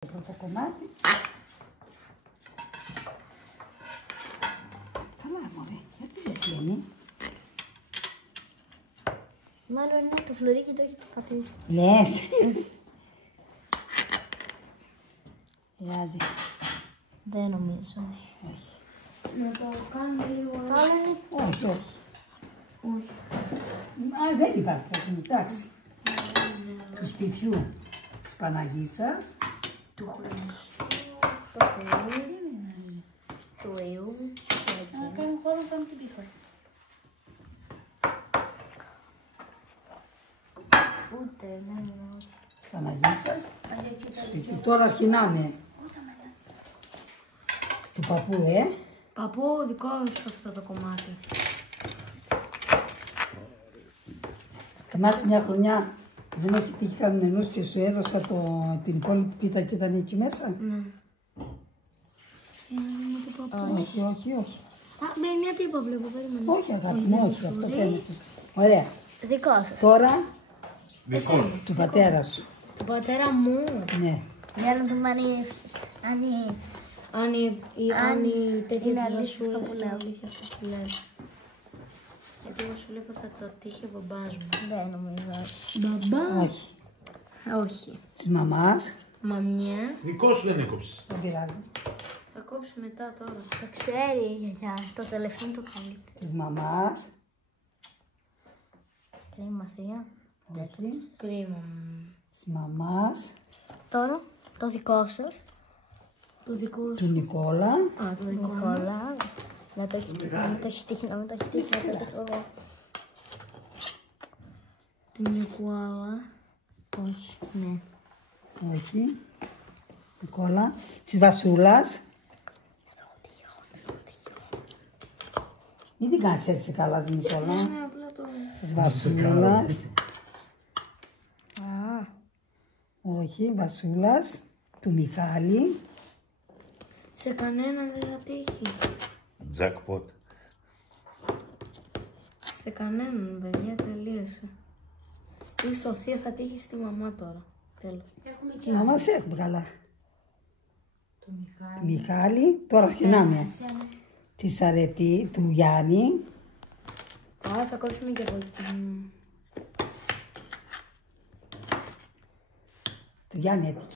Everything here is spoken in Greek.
Το πρώτο κομμάτι. Καλά, μωρέ, γιατί δεν βγαίνει. Μάλλον είναι το φλουρίκι το έχει πατήσει. Λες. Δηλαδή. Δεν νομίζω. Όχι. Να το κάνω λίγο. Όχι, όχι. Α, δεν υπάρχει κάτι, εντάξει. Του σπιτιού της Παναγίτσας. Του Χριστού. Το Θεού. Του Ιού. Να κάνουμε χώρο, κάνουμε την πίχα. Ούτε, δεν είναι. Παναγίτσας. Σπιτιού. Τώρα αρχινάμε. Του παππού, Παππού, δικό σου αυτό το κομμάτι. Θυμάσαι μια χρονιά που δεν έχει τύχει κανένας και σου έδωσα την υπόλοιπη πίτα και ήταν εκεί μέσα. Ναι. Με το παππού. Όχι, όχι, όχι. Α, με μια τρύπα βλέπω, περίμενε. Όχι αγάπη μου, όχι, αυτό φαίνεται. Ωραία. Δικό σας. Τώρα Δικό σου. του πατέρα σου. Του πατέρα μου. Ναι. Για να του αν η τέτοια είναι της αλήθεια αυτό που είναι λέω. αλήθεια αυτό που λες. Γιατί εγώ σου λέω θα το τύχει ο μπαμπάς μου. Δεν νομίζω. Μπαμπά. Όχι. Όχι. Της μαμάς. Μαμιά. Δικό σου δεν έκοψες. Δεν πειράζει. Θα κόψω μετά τώρα. Το ξέρει η γιαγιά. Το τελευταίο είναι το καλύτερο. Της μαμάς. Κρίμα, θεία. Όχι. Κρίμα μου. Της μαμάς. Τώρα, το δικό σας. Το δικό Του σου. Νικόλα. Α, το δικό μου. Νικόλα. Να το έχει τύχει, να μην το έχει τύχει, να μην το έχει τύχει, να το έχω εγώ. Του Νικόλα. Όχι, ναι. Όχι. Νικόλα. Της Βασούλας. Μην την κάνεις έτσι καλά, την Νικόλα. Ναι, απλά το... Της Βασούλας. Α, Όχι, Βασούλας. Του Μιχάλη. Σε κανέναν δεν θα τύχει. Jackpot. Σε κανέναν, παιδιά, τελείωσε. Ή στο θείο θα τύχει στη μαμά τώρα. Τέλος. Τη μαμά σε έχουμε καλά. Το Μιχάλη. Του Μιχάλη. Τώρα αρχινάμε. Της Αρετή, του Γιάννη. Άρα θα κόψουμε και από την... Του Γιάννη έτυχε.